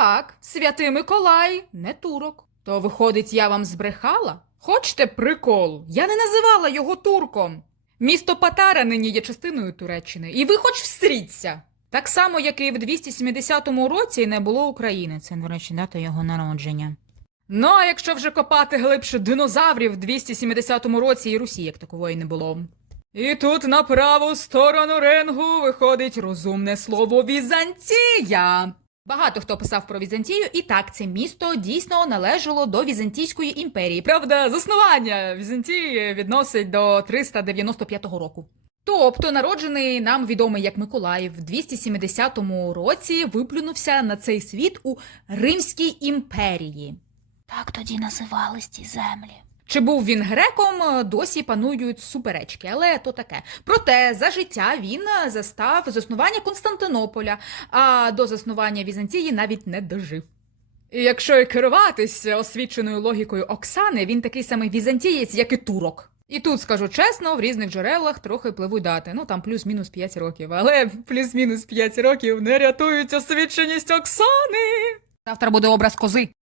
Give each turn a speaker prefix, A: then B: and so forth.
A: Так, святий Миколай, не турок. То виходить, я вам збрехала? Хочете прикол? Я не називала його турком. Місто Патара нині є частиною Туреччини, і ви хоч всріться. Так само, як і в 270 році не було України. Це, до речі, дата його народження. Ну, а якщо вже копати глибше динозаврів в 270 році і Русі як такової не було. І тут на праву сторону рингу виходить розумне слово Візантія. Багато хто писав про Візантію, і так це місто дійсно належало до Візантійської імперії. Правда, заснування Візантії відносить до 395 року. Тобто, народжений нам відомий як Миколаїв в 270 році виплюнувся на цей світ у Римській імперії.
B: Так тоді називались ті землі.
A: Чи був він греком, е, досі панують суперечки, але то таке. Проте за життя він е, застав заснування Константинополя, а до заснування Візантії навіть не дожив. І якщо і керуватись освіченою логікою Оксани, він такий самий візантієць, як і турок. І тут скажу чесно, в різних джерелах трохи пливуть дати. Ну там плюс-мінус 5 років, але плюс-мінус 5 років не рятують освіченість Оксани. Завтра буде образ кози.